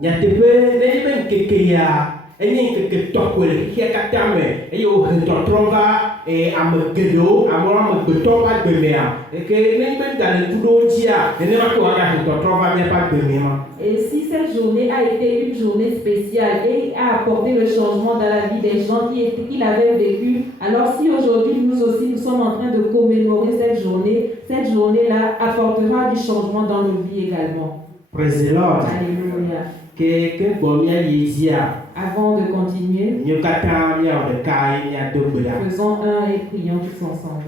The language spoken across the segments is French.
Nyateƒe ne be ŋkeke ya enye ŋkeke tɔxɛ le xexia katã me eye wohe va ame geɖewo ame gbetɔwo ƒe agbemea eke ne be da le tu ɖewo dzia nenema ke woagahe tɔtrɔ va míaƒe agbeme ma. Et si cette journée a été une journée spéciale et a apporté le changement dans la vie des gens qui l'avaient vécu, alors si aujourd'hui nous aussi nous sommes en train de commémorer cette journée-là apportera du changement dans nos vies également. Praise the Lord. Alléluia. Avant de continuer, faisons un et prions tous ensemble.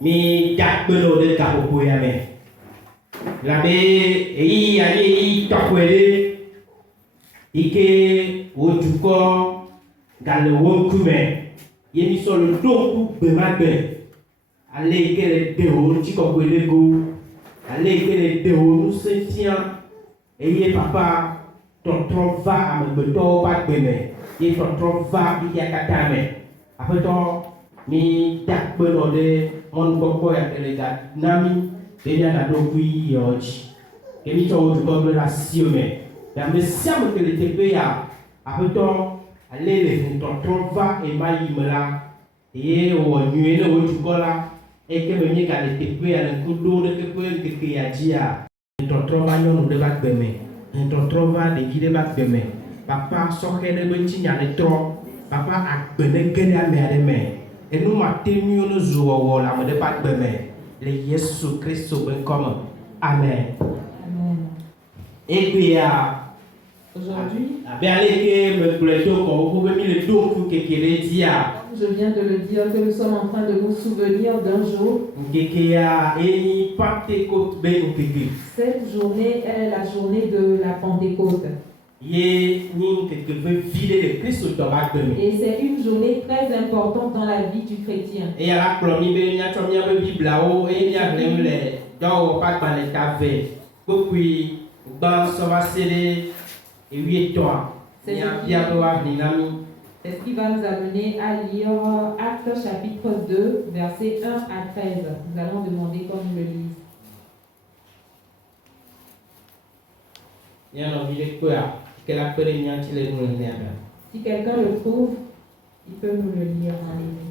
Mi dakpelo de kapopo ya me la be eyi ani tokwele ike oduko gale wonkume yemi solo doku bemagbe ale ike le de o chikokwele go ale ike le de o nu sentia eye papa totro va amegbeto ba gbeme ye totro va bi yakata me apeto mi dakpelo de mon koko ya telega nami benya na dokui yoji kemi to du ko la siome ya me siam ke le tepe ya apeto alele to trova e mai mela ye o nyue ne o du ko la e ke me ni ka le tepe ya le kudo de ke ya jia to trova nyo de ba gbeme to trova de gide ba gbeme papa so ke ne be tinya le tro papa agbene gede ame me et nous maintenons nos jours la mode pas de le Jésus Christ comme amen. Amen. Et puis aujourd'hui, je viens de le dire que nous sommes en train de nous souvenir d'un jour. Cette journée est la journée de la Pentecôte. Et c'est une journée très importante dans la vie du chrétien. C'est ce qui va nous amener à lire Actes chapitre 2, versets 1 à 13. Nous allons demander qu'on nous le lise. Si quelqu'un le trouve, il peut nous le lire en ligne.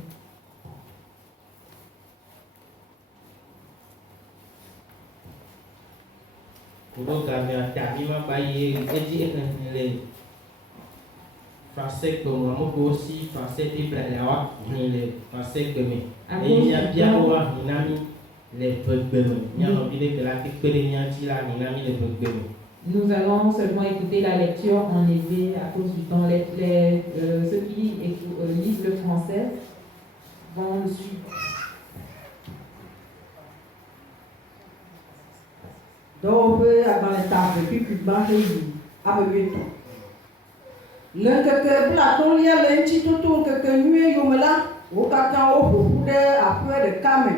Français comme moi aussi français et là les français que mais il y a bien les nous allons seulement écouter la lecture en hébreu à cause du temps. Ceux qui lisent le français vont le suivre. Donc, avant la table, puis plus bas, le que Platon lia le chitoto que nué yomela au kaka au bout de après de came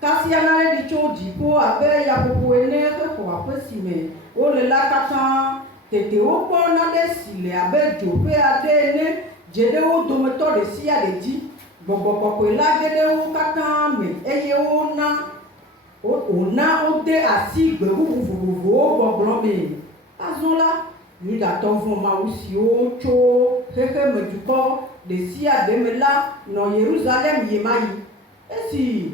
kasiana di choji po abe ya popo ene ko ape sime o le la kaka tete o po na de sile abe jope ade ne jede o dometo de sia de di gbogbo popo la gede o kaka me eye o na o de asi gbe vuvuvu o gbogbo me azola nous d'attendons aussi au cho hehe me duko de sia de me la no Jérusalem yemayi et si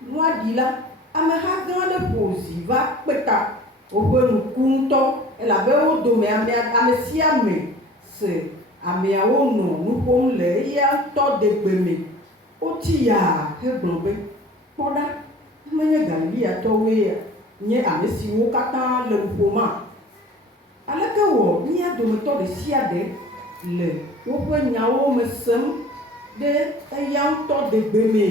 nous dit là amera grande posi va peta au bon kunto et la be o do me ame sia me se ame o no nous pom le ya to de gbeme o ti ya he globe poda menye Galilea to we nye ame si wo kata le poma aleke wɔ mía dometɔ de sia de le woƒe nyawo me sem ɖe eya ŋutɔ de gbeme.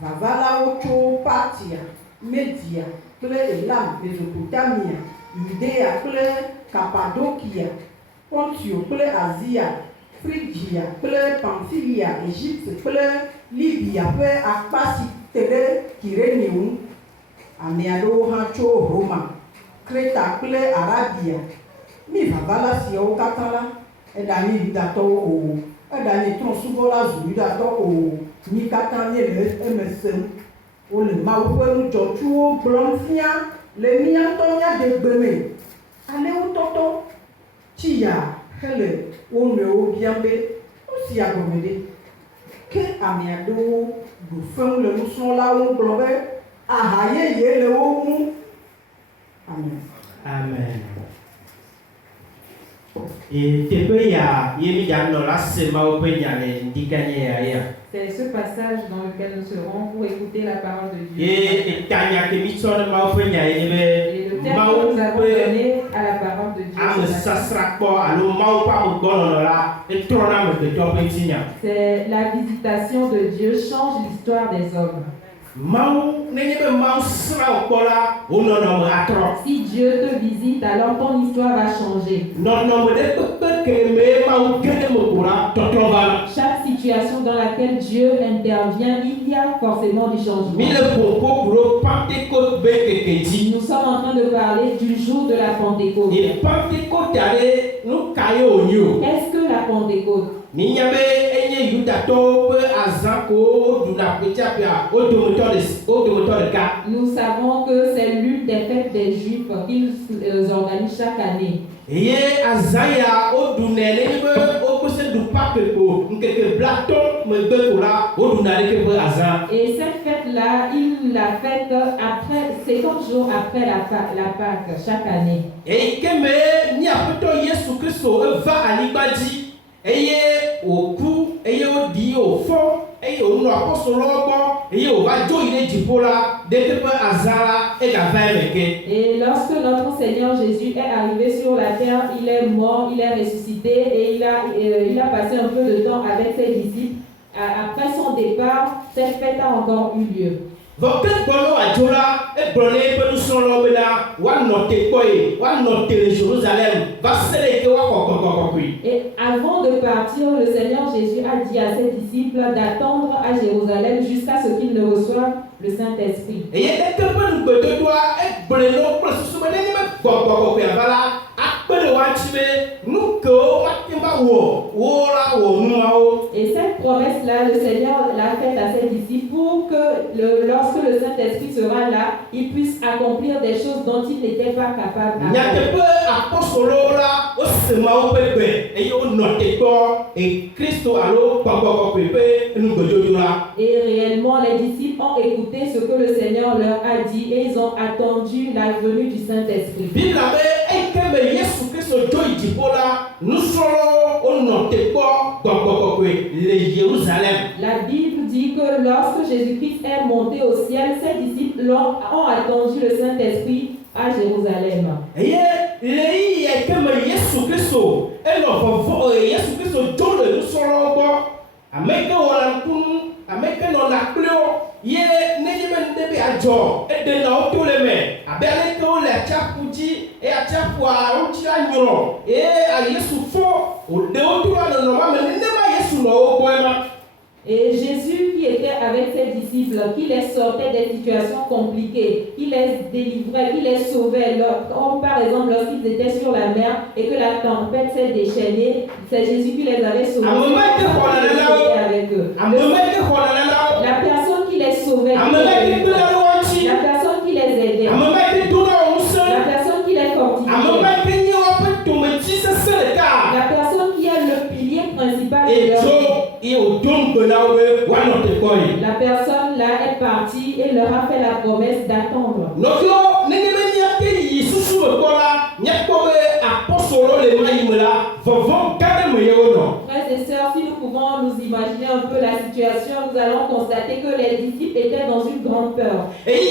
Vavalawo tso Partia, Media kple Elam, Mesopotamia, Judea kple Kapadokia, Pontio kple Asia, Frigia kple Pamphylia, Égypte kple Libya ƒe akpa si te ɖe Kirene ŋu. Ame aɖewo hã tso Roma, Kreta kple Arabia. Mi vavala siawo katã la eɖanye Yudatɔwo o, eɖanye trɔ̃subɔla zu Yudatɔ o, mi katã míele eme sem. wole Mawu ƒe nudzɔtsuwo gblɔm fia le mía ŋutɔ míaɖegbe me. Ale wotɔtɔ tsi ya hele wo nɔewo biam be wosi agɔme ɖe. Ke ame aɖewo ɖu fem le nusrɔ̃lawo gblɔ be aha yeye le wo ŋu. Amen. Amen. Et teƒe ya yemi dza nɔ la se mawo ƒe nya le ŋdikanye ya. C'est ce passage dans lequel nous serons pour écouter la parole de Dieu. Et tanya ke mi tsɔ ne mawo ƒe nya ye Et be le thème mawo que nous avons ƒe donné à la parole de Dieu, ame ce matin, sasra kpɔ alo mawo ƒe amegbɔnɔnɔ la etrɔna amegbetɔ ƒe ŋutinya. c'est la visitation de Dieu change l'histoire des hommes. Mawu nenye be mawu sra wo kpɔ la wo nɔnɔme atrɔ. Si Dieu te visite, alors ton histoire va changer. Nɔnɔme ɖe kpekpe ke me mawu ge ɖe me ko la tɔtrɔ va. Chaque situation dans laquelle Dieu intervient, il y a forcément du changement. Mi le ƒoƒo kuro Pentecôte be keke dzi. Nous sommes en train de parler du jour de la Pentecôte. Et Pentecôte aɖe nu ka ye wònyi o. Qu'est-ce que la Pentecôte? Minya be enye Yudatɔwo ƒe azã ko woɖuna ƒetsiaƒea wo dometɔ ɖeka. Nous savons que c'est l'une des fêtes des Juifs qu'ils organisent chaque année. Eye azã ya woɖunɛ nenye be wokose ɖu Pâques ko ŋkeke blatɔ megbe ko la woɖuna ɖeke ƒe azã. Et cette fête-là, ils la fêtent après, 50 jours après la Pâques, chaque année. Eyi ke me miaƒetɔ Yesu Kristo eva anyigba dzi eye wòku eye woɖii wòfɔ eye wònɔ apɔstolowo gbɔ eye wòva dzo yi ɖe dziƒo la ɖeke ƒe azã la egava eme ke. Et lorsque notre Seigneur Jésus est arrivé sur la terre, il est mort, il est ressuscité et il a passé un peu de temps avec ses disciples. Après son départ, cette fête a encore eu lieu. Vɔ ke gbɔlo adzo la egblɔ ne eƒe nusrɔ̃lawo bena woanɔ te kpɔe, woanɔ te le Jérusalem va se ɖe yi ke woaxɔ kɔkɔkɔkɔe. Et avant de partir, le Seigneur Jésus a dit à ses disciples d'attendre à Jérusalem jusqu'à ce qu'ils ne reçoivent le Saint-Esprit. Eye ɖeke ƒe nugbedodoa egblẽ nɔ kple susu be nenye be kɔkɔkɔkɔea va la akpe ɖe woa ŋuti be nu kewo woate va wɔ wo la wɔ nuawo. Et cette promesse-là, le Seigneur l'a faite à ses disciples pour que lorsque le Saint-Esprit sera là, il puisse accomplir des choses dont il n'était pas capable. Nyateƒe apɔstolowo la wose Mawu ƒe gbe eye wonɔ te kpɔ Kristo alo kɔkɔkɔkɔe ƒe nugbedodo la. Et réellement, les disciples ont écouté ce que le Seigneur leur a dit et ils ont attendu la venue du Saint-Esprit. Bibla be eyi ke me Yesu Kristo dzo yi dziƒo la nusrɔ̃lawo wonɔ te kpɔ kɔkɔkɔkɔe le Jérusalem. La Bible dit que lorsque Jésus-Christ est monté au ciel, ses disciples ont attendu le Saint-Esprit à Jérusalem. Eye le yi ke me Yesu Kristo enɔ vɔvɔ Yesu Kristo dzo le nusrɔ̃lawo gbɔ. Ame ke wɔna nukunu, ame ke nɔna kpli wo ye nenye be ŋɖe be adzɔ eɖena wo to le me abe aleke wole atsiaƒu dzi eye atsiaƒua wotsi la nyrɔ eye Yesu fɔ wòɖe wo to la nɔnɔme me nenema Yesu nɔ wo gbɔe ma. Et Jésus qui était avec ses disciples, qui les sortait des situations compliquées, qui les délivrait, qui les sauvait, comme par exemple lorsqu'ils étaient sur la mer et que la tempête s'est déchaînée, c'est Jésus qui les avait sauvés. Avec eux. La personne qui les sauvait, la personne qui les aidait, la personne qui les fortifiait, la personne qui est le pilier principal de leur vie. La personne là est partie et leur a fait la promesse d'attendre. Frères et sœurs, si nous pouvons nous imaginer un peu la situation, nous allons constater que les disciples étaient dans une grande peur. C'était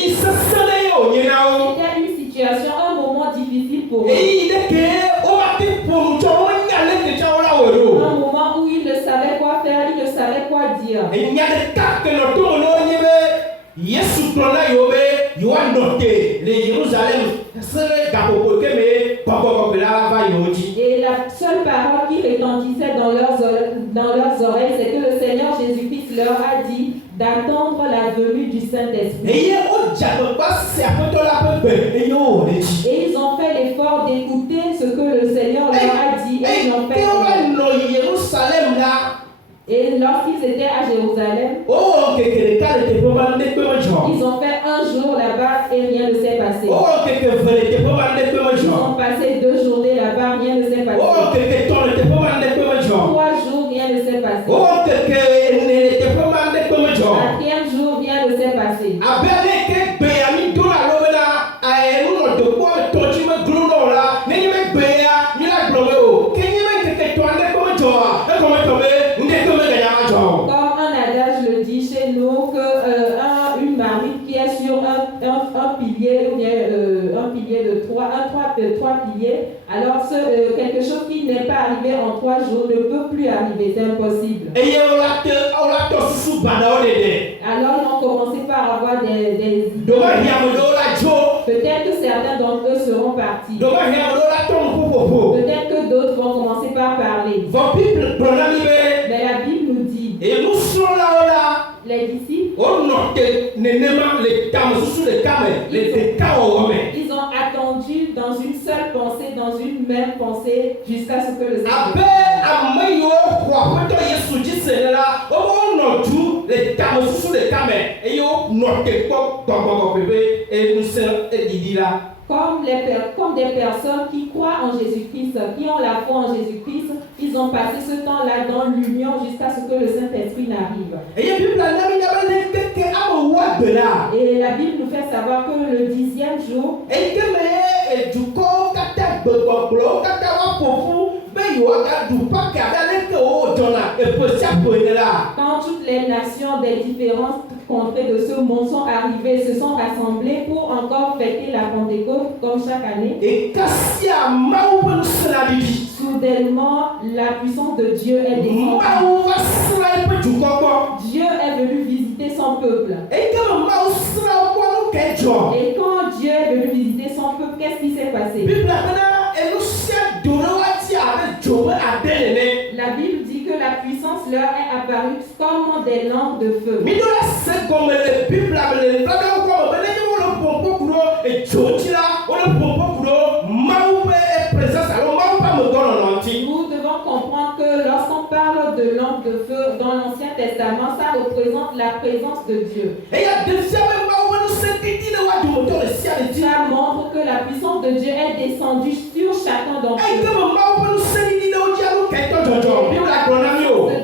une situation, un moment difficile pour eux. Un moment où ils ne savaient quoi faire, ils ne savaient quoi dire. Yesu kplɔna yewo be yewoanɔ te le Jérusalem se gaƒoƒo ke me kɔkɔkɔkɔe la va yewo dzi. Et la seule parole qui retentissait dans leurs oreilles, c'est que le Seigneur Jésus-Christ leur a dit d'attendre la venue du Saint-Esprit. Eye wodze agbagba se aƒetɔ la ƒe gbe eye wowɔ ɖe dzi. Et ils ont fait l'effort d'écouter ce que le Seigneur leur a dit et ils ont fait. Nɔ Jérusalem la. Et lorsqu'ils étaient à Jérusalem, wowɔ ŋkeke ɖeka Ils ont fait un jour là-bas et rien ne s'est passé. Oh, Ils ont passé 2 journées là-bas, rien ne s'est passé. 3 jours, rien ne s'est passé. 4e jour, rien ne s'est passé. Comme un adage le dit chez nous, que une marmite qui est sur un pilier, ou bien un pilier de 3 piliers, alors quelque chose qui n'est pas arrivé en 3 jours ne peut plus arriver, c'est impossible. Alors ils ont commencé par avoir des idées. Peut-être que certains d'entre eux seront partis. Peut-être que d'autres vont commencer par parler. Mais la Bible nous dit, les disciples, ils ont attendu dans une seule pensée, dans une même pensée, jusqu'à ce que le Seigneur comme des personnes qui croient en Jésus-Christ, qui ont la foi en Jésus-Christ, ils ont passé ce temps-là dans l'union jusqu'à ce que le Saint-Esprit n'arrive. Et la Bible nous fait savoir que le 10e jour, quand toutes les nations des différentes contrées de ce monde sont arrivées, se sont rassemblées pour encore fêter la Pentecôte comme chaque année, soudainement la puissance de Dieu est descendue. Dieu est venu visiter son peuple. Et quand Dieu est venu visiter son peuple, qu'est-ce qui s'est passé? La Bible dit que la puissance leur est apparue comme des langues de feu. Nous devons comprendre que lorsqu'on parle de langue de feu dans l'Ancien Testament, ça représente la présence de Dieu. Ça montre que la puissance de Dieu est descendue sur chacun d'entre eux.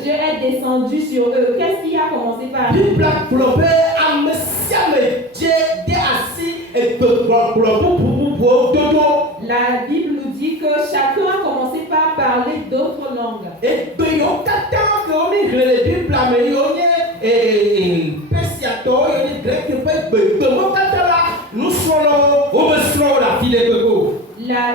Dieu est descendu sur eux. Qu'est-ce qui a commencé par La Bible nous dit que chacun a commencé par parler d'autres langues.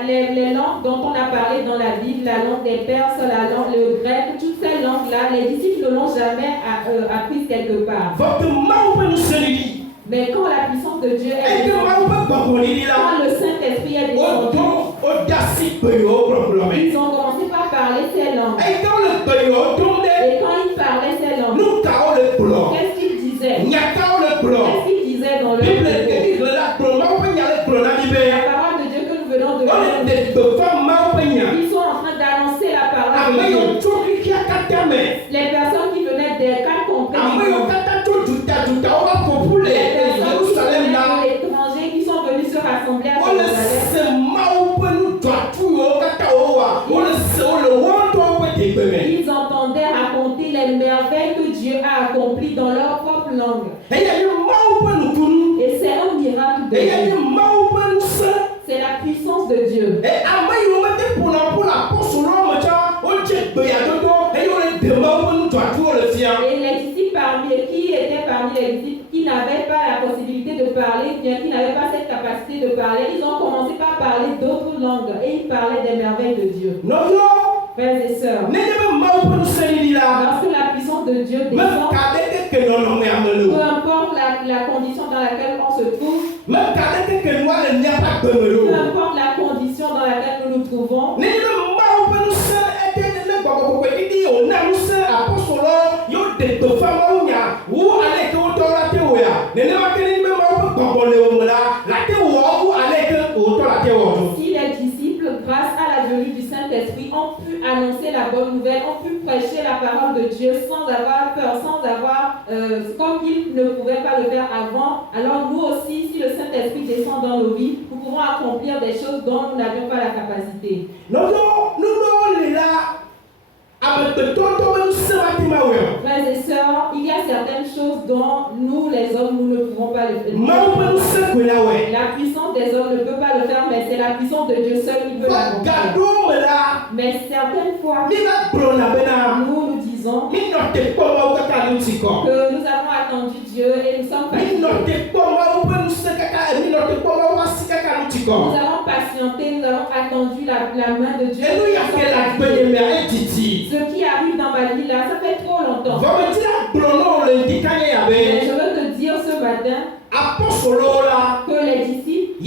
Les langues dont on a parlé dans la Bible, la langue des Perses, le grec, toutes ces langues-là, les disciples ne l'ont jamais appris quelque part. Mais quand la puissance de Dieu est descendue, quand le Saint-Esprit est descendu, ils ont commencé par parler ces langues. Et quand ils parlaient ces langues, qu'est-ce qu'ils disaient? Qu'est-ce qu'ils disaient dans leur langue? La parole de Dieu que nous venons de lire. Ils sont en train d'annoncer la parole de Dieu. Les personnes qui venaient des 4 continents, les étrangers qui sont venus se rassembler à Jérusalem, ils entendaient raconter les merveilles que Dieu a accomplies dans leur propre langue. Et c'est un miracle de Dieu. C'est la puissance de Dieu. Et les disciples qui étaient parmi les disciples qui n'avaient pas la possibilité de parler, bien qui n'avaient pas cette capacité de parler, ils ont commencé par parler d'autres langues et ils parlaient des merveilles de Dieu. Frères et sœurs, lorsque la puissance de Dieu descend, peu importe la condition dans laquelle on se trouve, peu importe la condition dans laquelle nous nous trouvons, si les disciples, grâce à la venue du Saint-Esprit, ont pu pu annoncer la bonne nouvelle, ont pu prêcher la parole de Dieu sans avoir peur, sans avoir, comme ils ne pouvaient pas le faire avant. Alors nous aussi, si le Saint-Esprit descend dans nos vies, nous pouvons accomplir des choses dont nous n'avions pas la capacité. Frères et sœurs, il y a certaines choses dont nous, les hommes, nous ne pouvons pas le faire. La puissance des hommes ne peut pas le faire, mais c'est la puissance de Dieu seul qui peut l'accomplir. Mais certaines fois, nous disons que nous avons attendu Dieu et nous sommes fatigués. Nous avons patienté, nous avons attendu la main de Dieu. Ce qui arrive dans ma vie là, ça fait trop longtemps. Mais je veux te dire ce matin que les disciples,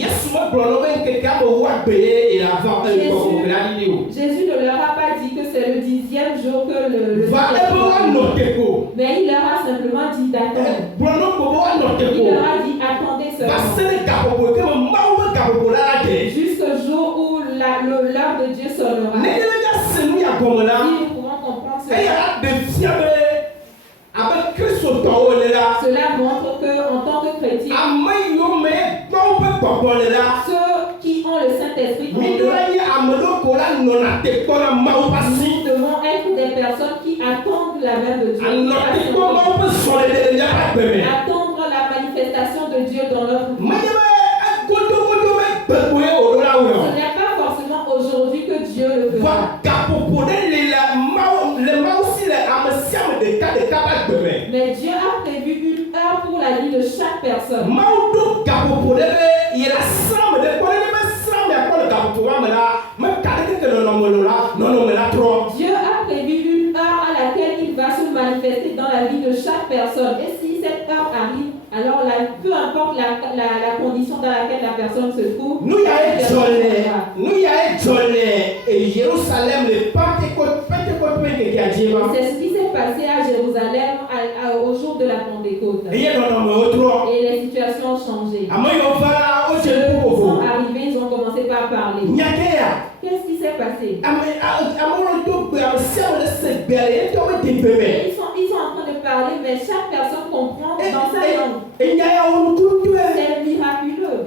Jésus ne leur a pas dit que c'est le 10e jour que le mais il leur a simplement dit d'attendre. Il leur a dit attendez seulement jusqu'au jour où l'heure de Dieu sonnera. Si nous pouvons comprendre cela, cela montre qu'en tant que chrétiens, ceux qui ont le Saint-Esprit, nous devons être des personnes qui attendent la main de Dieu, attendre la manifestation de Dieu dans notre vie. Ce n'est pas forcément aujourd'hui que Dieu le fera. Mais Dieu a prévu une heure pour la vie de chaque personne. Dieu a prévu une heure à laquelle il va se manifester dans la vie de chaque personne. Et si cette heure arrive, alors peu importe la condition dans laquelle la personne se trouve, c'est ce qui s'est passé à Jérusalem au jour de la Pentecôte. Et les situations ont changé. Ceux sont arrivés, ils ont commencé par parler. Qu'est-ce qui s'est passé? Ils sont en train de parler, mais chaque personne comprend dans sa langue. C'est miraculeux.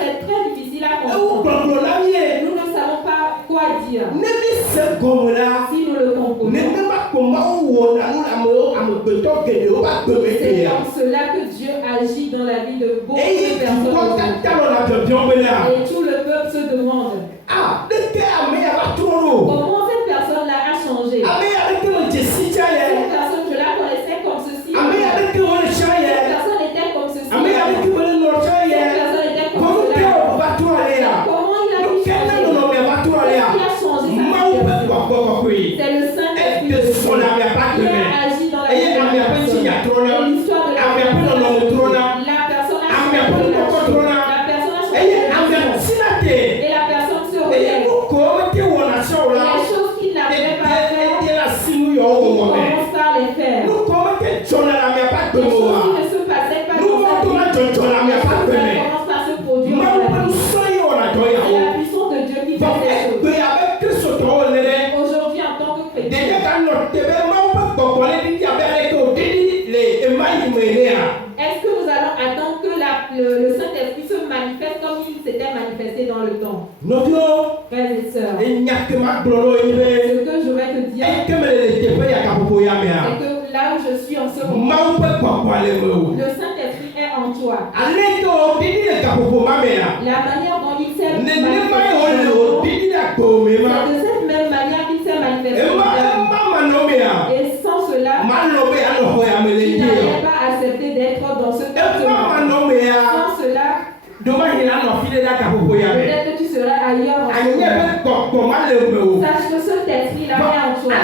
C'est très difficile à comprendre. Nous ne savons pas quoi dire. Si nous le comprenons, c'est comme cela que Dieu agit dans la vie de beaucoup de personnes. Et tout le peuple se demande comment cette personne-là a changé. Cette personne, je la connaissais comme ceci. Cette personne était comme ceci. Cette personne était comme cela. Comment il a pu changer? Il a changé sa situation. C'est le Saint-Esprit qui a agi dans la vie de la personne. Et l'histoire de la personne a changé. La personne a changé. Et la personne se relève. Les choses qu'il n'avait pas faites, il commence par les faire. Les choses qui ne se passaient pas dans sa vie, commence par se produire dans la vie. C'est la puissance de Dieu qui fait ces choses. Aujourd'hui, en tant que chrétien, est-ce que nous allons attendre que le Saint-Esprit se manifeste comme il s'était manifesté dans le temps? Frères et sœurs, ce que je vais te dire, c'est que là où je suis en ce moment, le Saint-Esprit est en toi. La manière dont il s'est manifesté, c'est de cette même manière qu'il s'est manifesté. Et sans cela, tu n'avais pas accepté d'être dans ce temps. Sans cela, peut-être que tu serais ailleurs en ce moment. Sache que cet esprit-là est en toi.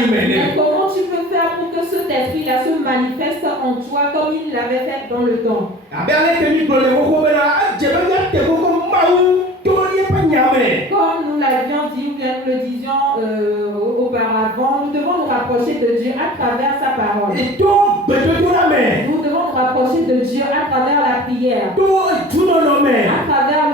Mais comment tu peux faire pour que cet esprit-là se manifeste en toi comme il l'avait fait dans le temps? Comme nous l'avions dit, ou bien nous le disions auparavant, nous devons nous rapprocher de Dieu à travers sa parole. Nous devons nous rapprocher de Dieu à travers la prière, à travers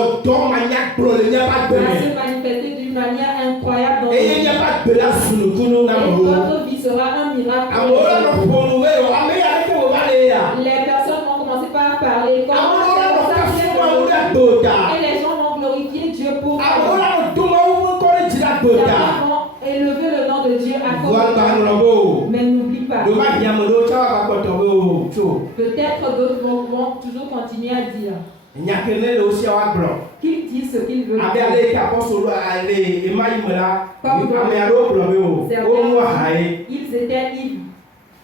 wɔ dɔ ma nya kplɔ le miaƒe agbe va me. se manifester d'une manière incroyable dans Eye miaƒe agbe la su nukunu na et amewo. votre vie sera un miracle. Amewo la nɔ ƒonu be ame ya ɖeke wo va le ya. Les personnes vont commencer par parler. Comment Amewo la nɔ ça kafu vient mawu de ɖe gbota. Et les gens vont glorifier Dieu pour Amewo la nɔ do mawu ƒe ŋkɔ ɖe dzi ɖe gbota. certains vont élever le nom de Dieu à cause Voa de gba ça. ŋlɔ be o. Mais n'oublie pas, Do ma hi ame ɖewo tsɛ woava kpɔtɔ be o tso. peut-être d'autres vont toujours continuer à dire Nya ke ne le wo sia wa gblɔ. qu'ils disent ce qu'ils veulent. Abe ale yi ke apɔstolo ale ema yi me la, ame aɖewo gblɔ be o, wo nu aha ye. Ils étaient ivres.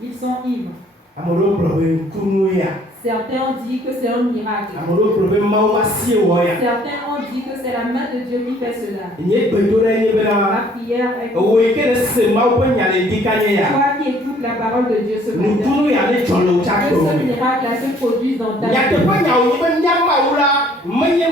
Ils sont ivres. Ame aɖewo gblɔ be nukunu ya. Certains ont dit que c'est un miracle. Ame aɖewo gblɔ be Mawu ma sie wɔ ya. Certains ont dit que c'est la main de Dieu qui fait cela. Nye gbedo ɖe nye bena La prière est wo yi ke le se Mawu ƒe nya le di kanye ya. toi qui écoutes la parole de Dieu ce matin. Nukunu ya ne dzɔ le wo tsa Que kpe wo ce me. miracle se produise dans ta vie. Nyateƒe nyawo nye be nya Mawu la menye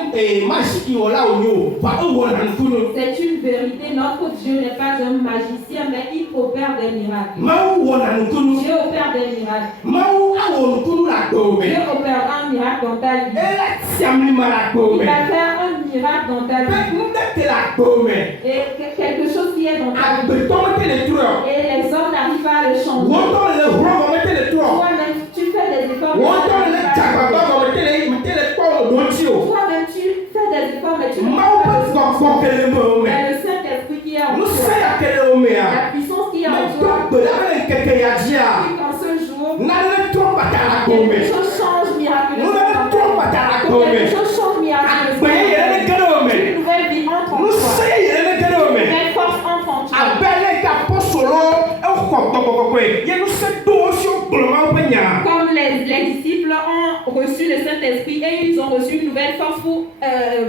masiki wɔla wonye o, va ewɔna nukunu. C'est une vérité. Notre Dieu n'est pas un magicien, mais il opère des miracles. Mawu wɔna nukunu. Dieu opère des miracles. Mawu awɔ nukunu le agbe wo me. Dieu opère un miracle dans ta vie. Ela siamlima le agbe wo Il me. va faire un miracle dans ta Pe vie. nuɖeke le agbe wo me. Et quelque chose qui est dans ta vie. Agbetɔ mete le trɔ. Et les hommes n'arrivent pas à le changer. Wɔtɔ le hlɔ̃ mete le trɔ. Toi-même, tu fais des efforts. Wɔtɔ le dzagbagba mete le kpɔ wo ɖotsi o. Toi-même, tu fais des efforts, mais tu ne Mawu fais ƒe pas de gbɔgbɔ ke le me wo me. Mais le Saint-Esprit qui est en Nusẽ toi, ya ke le wo mea. la puissance qui est en Medo toi, gbe ɖa be le ŋkeke ya dzia. qui en ce jour, Nane trɔ bata le agbe wo me. quelque chose change miraculeusement. Nane trɔ bata le agbe wo me. Quelque chose change Agbe miraculeusement. ye yele ne ge ɖe wo me. Une nouvelle vie entre en toi. Nusẽ ye yele ne ge ɖe wo me. Une nouvelle force entre en toi. Abe ale yi ke apɔstolo exɔ gbɔgbɔ kɔkɔe ye nusẽ do wo si wo gblɔ Mawu ƒe nya. Comme les disciples ont reçu le Saint-Esprit et ils ont reçu une nouvelle force pour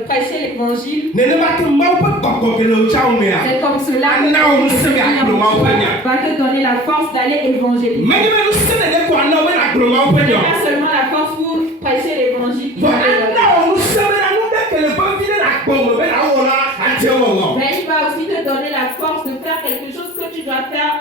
prêcher l'évangile. Nenema ke Mawu ƒe gbɔgbɔ ke le wo tsa wo mea. C'est comme cela que Ana wo nusẽ be agblɔ Mawu ƒe nya. va te donner la force d'aller évangéliser. Menye be nusẽ ɖeɖe ko ana wo be agblɔ Mawu ƒe nya. Pas seulement la force pour prêcher l'évangile qui Vɔ va te donner. ana wo nusẽ be na nuɖeke le ƒe vi ɖe le agbe me be nawɔ la ate wɔwɔ. Mais il va aussi te donner la force de faire quelque chose que tu dois faire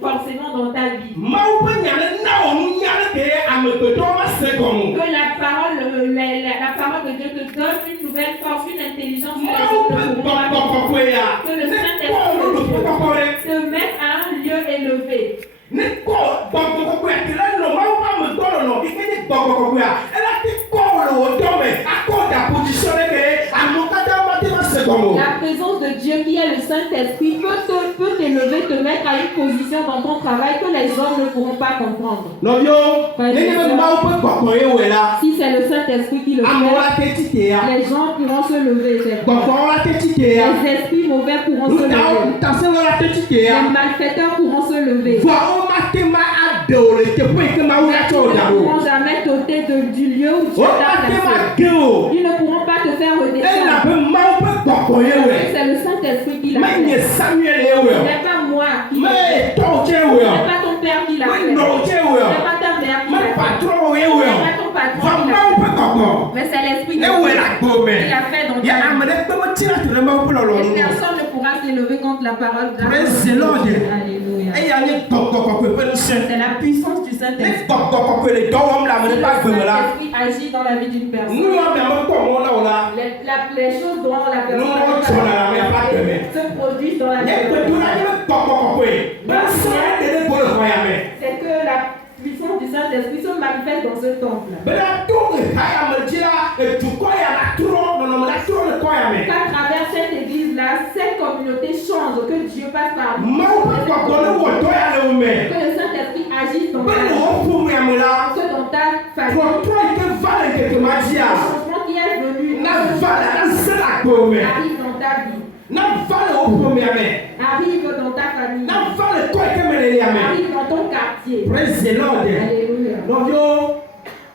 forcément dans ta vie. Mawu ƒe nya le na wɔ nunya ɖe ke ame gbetɔwo va se gɔme. Que la parole de Dieu te donne une nouvelle force, une intelligence que les Mawu autres ƒe ne pourront pas gbɔgbɔ comprendre. kɔkɔe ya. Que le Ne kpɔ Saint-Esprit nuɖuƒe kɔkɔ ɖe. te mette à un lieu élevé. Ne kpɔ gbɔgbɔ kɔkɔe ke le nɔ Mawu ƒe amegbɔ nɔnɔ yi ke nye gbɔgbɔ kɔkɔea ela te kɔ le wò dɔ me akɔ da position ɖe ke amewo katã va te va se gɔme o. La présence de Dieu qui est le Saint-Esprit peut t'élever, te mettre à une position dans ton travail que les hommes ne pourront pas comprendre. Nɔviwo, ne nye be Mawu ƒe gbɔgbɔ ye wɔe la, Si c'est le Saint-Esprit qui le amewo fait, la te tite ya. les gens pourront se lever. C'est vrai. Gbɔgbɔwo la te tite ya. Les esprits mauvais pourront se Nutawo lever. ntasẽwo la te tite ya. Les malfaiteurs pourront se lever. Vɔ wo mate ma aɖe wo le teƒe yi ke Mawu la Mais tsɔ ils wo ne da ɖo. pourront jamais t'ôter du lieu où Dieu Wo t'a mate ma placé. ge o. Ils ne pourront pas te faire redescendre. Elabe Mawu ƒe gbɔgbɔ ye wɔe. C'est le Saint-Esprit qui l'a Menye fait. Samuel ye Ce wɔe. n'est pas moi qui Me l'a fait. tɔwo tsɛ Ce wɔe. n'est pas ton père qui l'a Me fait. nɔwo tsɛ Ce wɔe. n'est pas ta mère qui Me l'a fait. patronwo ye Ce wɔe. n'est pas ton Vɔ patron qui l'a Mawu ƒe gbɔgbɔ. fait. Mais c'est l'Esprit de Ne wɔe le Dieu agbo me. qui l'a fait dans Ya ta ame vie. ɖe kpe metina to ɖe Mawu ƒe lɔlɔ̃nu Et me. personne ne pourra s'élever contre la parole de Praise the Lord. Alléluia. Eya nye gbɔgbɔ kɔkɔe ƒe ŋusẽ. C'est la puissance du Ne Saint-Esprit. gbɔgbɔ kɔkɔe le dɔ wɔm le ame Si ɖe le ƒe agbe me la, Saint-Esprit agit dans la vie d'une personne. nu ya me ame kpɔ mɔ na wo la, Les choses dont la personne Non, non, se produisent dans la vie. nye gbedo la nye gbɔgbɔ kɔkɔe. Be ŋusẽ ɖe ɖe go le xɔ ya me. C'est que la puissance du Saint-Esprit se manifeste dans ce temple. Be la to eha ya me dzi la, edukɔ ya la trɔ, nɔnɔme la trɔ le kɔ ya me. Qu'à travers cette église-là, cette communauté change, que Dieu passe par nous. Mawu ƒe gbɔgbɔ ne wɔ dɔ ya le wo me. Que le Saint-Esprit agisse dans Be ta le vie. wo ƒom ya me la, Que dans ta famille. trɔtrɔ yi ke va le ŋkeke ma dzia, Le changement qui est venu na va le na se le agbe wo me. arrive dans ta vie. Na va le wo ƒom ya me. Arrive dans ta famille. Na va le kɔ yi ke me le ya me. Arrive dans ton quartier. Praise the Lord. Alléluia. Nɔviwo,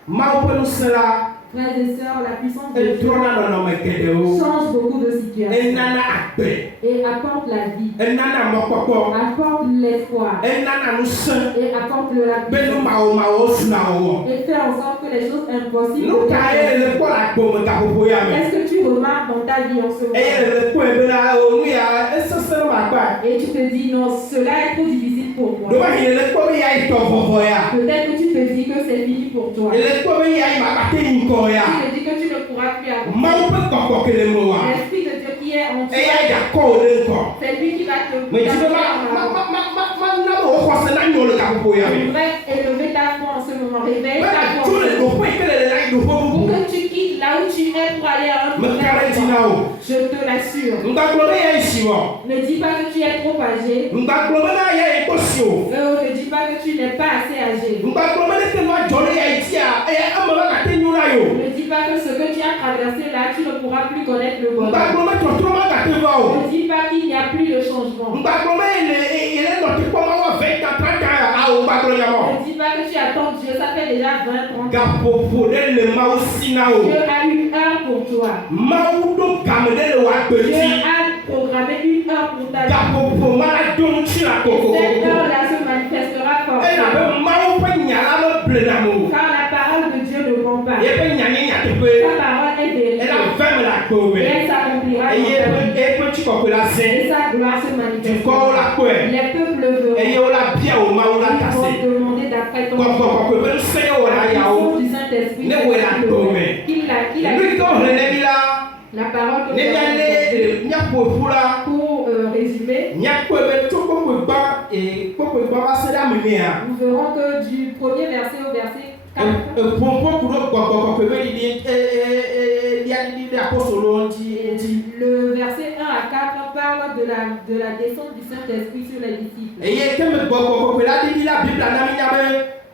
Mawu ƒe ŋusẽ la, Frères et sœurs, la puissance de Dieu etrɔna nɔnɔme geɖewo. change beaucoup de situations Enana agbe, et apporte la vie, enana mɔkpɔkpɔ, apporte l'espoir enana ŋusẽ. et apporte la Be vie nu mawo suna wɔwɔ. et fait en sorte que les choses impossibles. Nu ka ye le kpɔ le agbo me gaƒoƒo ya me. Qu'est-ce que tu remarques dans ta vie en ce Eye moment? le kpɔe bena o nu ya esesẽ ne magba. Et tu te dis non, cela est trop difficile pour moi. Ɖewoa yi le kpɔ be ya yi tɔ vɔvɔ ya. Peut-être que tu te dis que c'est fini pour toi. Le kpɔ be ya yi magba te yi ŋkɔ ya. Tu te dis que tu ne pourras plus avancer. Mawu ƒe gbɔgbɔ ke le ŋuwòa. L'Esprit de Dieu qui est en toi, Eya gakɔ wo ɖe ŋkɔ. c'est lui qui va te Mais tu veux na wo xɔse na nyɔ le gaƒoƒo ya me. élever ta foi en ce moment, réveille Mais ta tso le foi. ɖoƒe yi ke le la yi ɖoƒe Pour bubu. que tu quittes là où tu es pour aller à un Me ka ɖe dzi na wo. je te l'assure. Ŋgbagblɔ be ya yi si wɔ. Ne dis pas que tu es trop âgé. Ŋgbagblɔ be na ya yi kpɔ si o. Ne dis pas que tu n'es pas assez âgé. Ŋgbagblɔ be ne ke nua dzɔ ɖe ya yi dzia eya eme be gate nyo na yo. Ne dis pas que ce que tu as traversé là, tu ne pourras plus connaître le bonheur. Ŋgbagblɔ be trɔtrɔ ma gate va o. Ne dis pas qu'il n'y a plus de changement. Ŋgbagblɔ be ele nɔ te kpɔ ma wɔ 20 ans 30 ans awo ŋgbagblɔ nya mɔ. Ne dis pas que tu attends Dieu, ça fait déjà 20 ans. Gaƒoƒo ɖe le Mawu si na o. Dieu a une heure pour toi. Mawu ɖo game ɖe le wòa gbe Dieu dzi. a programmé une heure pour ta vie. Gaƒoƒo ma la do ŋuti la Et cette kokokoko. heure-là se manifestera Ena be fortement. Mawu ƒe nya la me blena mo. Car la parole de Dieu ne ment pas. Yeƒe nya nye nyateƒe. Sa parole est vérité. Ela ve me le agbewo me. Et elle s'accomplira dans Eye ta vie. eƒe tsikɔƒe la zẽ. Et sa gloire se Dukɔwo la manifestera. kpɔe. Les peuples verront. Eye wo la bia wo Mawu la Ils kase. vont demander d'après ton Gbɔgbɔ kɔkɔe ƒe ŋusẽ ye wɔ la La yawo. puissance du Saint-Esprit. Ne wo la gbewo me. Qu'il a Nu yi ke wohe ɖe mi la, la parole ne mialé míaƒo ƒu la, pour résumer, míakpɔe be tso kpɔkpɔegba va se ɖe ame nea. nous verrons que du premier verset au verset 4, Eƒoƒo ku ɖo gbɔgbɔ kɔkɔe ƒe ɖiɖi ɖe apostolowo ŋuti. le verset 1 à 4 parle de la descente du Saint-Esprit sur les disciples. Eye ke me gbɔgbɔ kɔkɔe la ɖiɖi la Biblia na mi nya be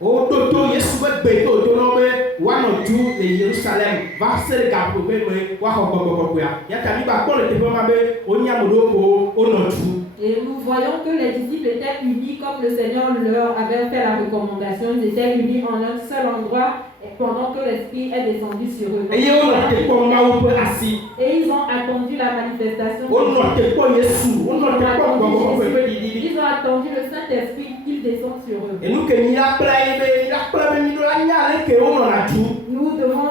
woɖo to Yesu ƒe gbe to do na be woanɔ du le Yerusalem va se ɖe gaƒoƒe me woaxɔ gbɔgbɔ kɔkɔea. Ya ta mi gba kpɔ le teƒe ma be wonye ame ɖewo ko wonɔ du. Et nous voyons que les disciples étaient unis comme le Seigneur leur avait fait la recommandation. Ils étaient unis en un seul endroit pendant que l'Esprit est descendu sur eux. Eye wonɔ te kpɔ Mawu ƒe asi. Et ils ont attendu la manifestation. Wonɔ te kpɔ Yesu. Wonɔ te kpɔ gbɔgbɔ kɔkɔe ƒe ɖiɖi. Ils ont attendu le Saint-Esprit qu'il descende sur eux. Enu ke mi la kpla ye be be mi ɖo la nya ale ke wonɔna du. Nous devons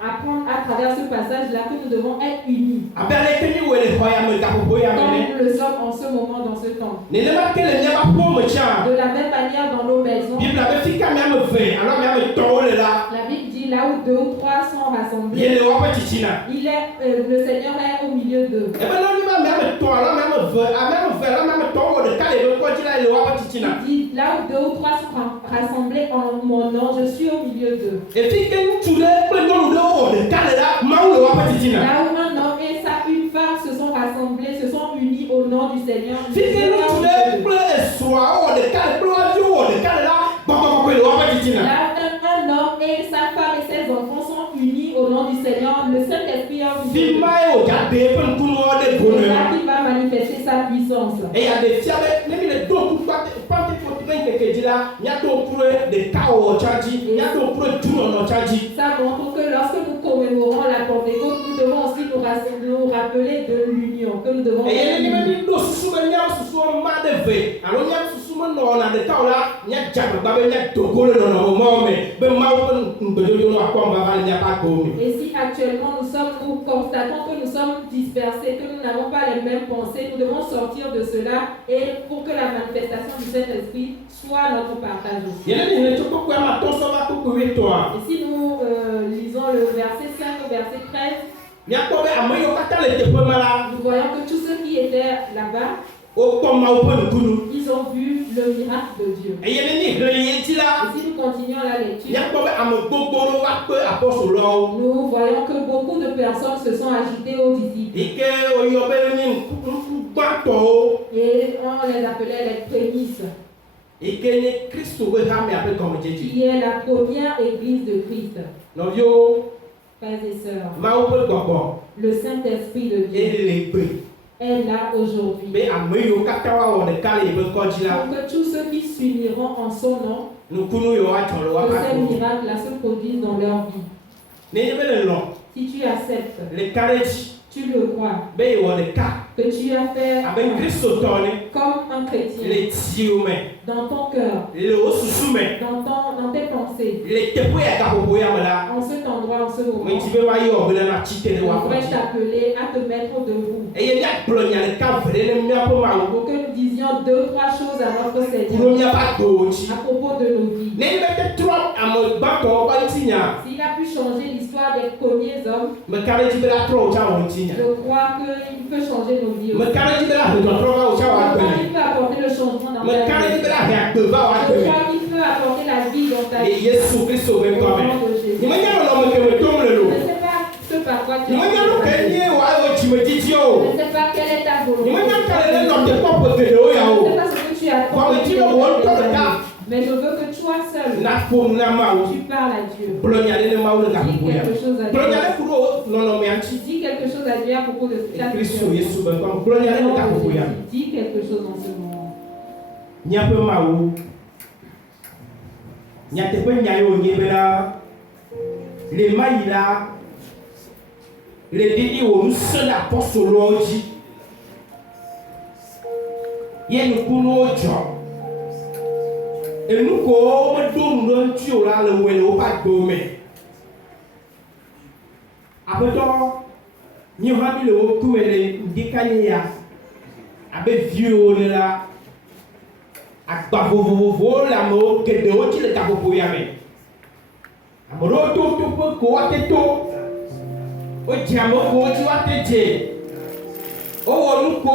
apprendre à travers ce passage-là que nous devons être unis. Abe ale ke mi wɔ le xɔ ya me gaƒoƒo ya me Comme ne. nous le sommes en ce moment dans ce temps. Nenema ke le miaƒe aƒewo me tsã. De la même manière dans nos maisons, Biblia be fi ka miame ve alo miame tɔwo le la. la Bible dit là où 2 ou 3 sont Ye rassemblés, le woƒe tsitsina. le Seigneur est au milieu d'eux. Ebe ne wonye be miame tɔ alo miame ve alo miame tɔwo wɔ ɖeka le ebe kɔdzi la ye le woƒe tsitsina. Il dit là où 2 ou 3 sont rassemblés en mon nom, je suis au milieu d'eux. Efi ke ŋutsu ɖe kple nyɔnu ɖe wɔ ɖeka le la, Mawu le woƒe tsitsina. Là où un homme et une femme se sont rassemblés, se sont unis au nom du Seigneur. Fi ke ŋutsu ɖe kple esrɔ̃a wɔ ɖeka le kple woaviwo wɔ ɖeka le la, gbɔgbɔ kɔkɔe le woƒe tsitsina. Là où un homme et sa femme et ses enfants sont unis au nom du Seigneur, le Saint-Esprit est au Fi milieu d'eux. ma ye wòdza ɖe eƒe ŋkunuwo ɖe go C'est ne. là qu'il va manifester sa puissance. Eya ɖe fia be ne mi le do ŋku Pentecôte ƒe ŋkeke dzi la, míato ŋku ɖe ɖekawɔwɔ tsa dzi, míato ŋku ɖe dunɔnɔ tsa dzi. Ça montre que lorsque nous commémorons la Pentecôte, nous devons aussi nous rappeler de l'union, que nous devons Eye être ne mi unis. ɖo susu be míawo susuwo ma ɖe ve alo míawo susu me nɔna ɖeka o la, míadze agbagba be míadogo le nɔnɔme mawo me be Mawu ƒe ŋugbedodo no akpɔ ŋuʋaʋã le míaƒe agbewo me. Et si actuellement nous constatons que nous sommes dispersés, que nous n'avons pas les mêmes pensées, nous devons sortir de cela et pour que la manifestation du Saint-Esprit soit notre partage aussi. Yele ni le tso kpɔkpɔ ya ma tɔ sɔ va kpɔkpɔ wetɔa. Et si nous lisons le verset 5 au verset 13, Míakpɔ be ame yiwo katã le teƒe ma la, nous voyons que tous ceux qui étaient là-bas, wokpɔ Mawu ƒe nukunu. ils ont vu le miracle de Dieu. Eye ne mi hle ye dzi la, Et si nous continuons la lecture, míakpɔ be ame gbogbo ɖewo va kpe apɔstoloawo. nous voyons que beaucoup de personnes se sont ajoutées aux disciples. Yi ke woyɔ be nye ŋkugbãtɔwo. Et on les appelait les prémices, Yi ke nye Kristo ƒe hamea ƒe gɔmedzedze. qui est la première église de Christ. Nɔviwo, Frères et sœurs, Mawu ƒe gbɔgbɔ le Saint-Esprit de Dieu ele gbe est là aujourd'hui. be ame yiwo katã woawɔ ɖeka le yeƒe kɔdzi la, Pour que tous ceux qui s'uniront en son nom, nukunu yiwo adzɔ le que woaƒe ces agbe. miracles-là se produisent dans leur vie. Nenye be le lɔ Si tu acceptes, le ka ɖe dzi tu le crois, be yewɔ ɖeka que tu as fait abe kristotɔ ne comme un chrétien le dziwo me, dans ton cœur, le wo susu me, dans tes pensées, le teƒe ya gaƒoƒo ya me la, en cet endroit, en ce ce moment. Mais tu veux pas y aller dans la petite de Pourrais-je t'appeler à te mettre debout et il y a des cas vrais, mais pas mal. pour que nous disions 2-3 choses à notre Pour Seigneur nous, il n'y a pas d'autre. à propos de nos vies. Les mecs trop à mon bâton, pas ici. S'il a pu changer l'histoire des premiers hommes, Mais quand tu veux la trop, tu as honte. je crois qu'il peut changer nos vies aussi. Mais quand tu veux la trop, tu Je as crois honte. qu'il peut apporter le changement dans ta Mais quand tu vie. veux la réacte, va Je crois qu'il peut apporter la vie dans ta et vie. Jésus Christ sauve Au toi-même. nom de Jésus. Il m'a dit non, mais que tombe le Je lot. ne sais pas ce par quoi tu Il m'a dit non, que ni tu me dis Je yo. ne sais pas quelle est ta volonté. Il m'a dit Je qu'elle est dans ne tes propres vidéos sais yao. pas ce que tu as Bon, mais tu me vois toi le gars. mais je veux que toi seul, Na pour na maou. tu parles à Dieu. Blonyale ne maou le gars Dis pour ya. quelque chose à Dieu. Blonyale pour non non mais Tu dis quelque chose à Dieu à propos de ta Christ situation. Jésus ben comme blonyale ne gars pour ya. Dis quelque chose en ce moment. Nya peu maou. Nya te pe nya yo nyebela. Les maïla. Les didi au nous seul apostologie. Yé nous kuno jo. Et nous comme dom tio là le welo pas domé. Après toi, ni hami le tout ele ndikanya. Abe vieux là. Akba vovo la mo que de oti le tapo yame. Amoro to ko ateto. O jamo ko ti wa teje. O wonu ko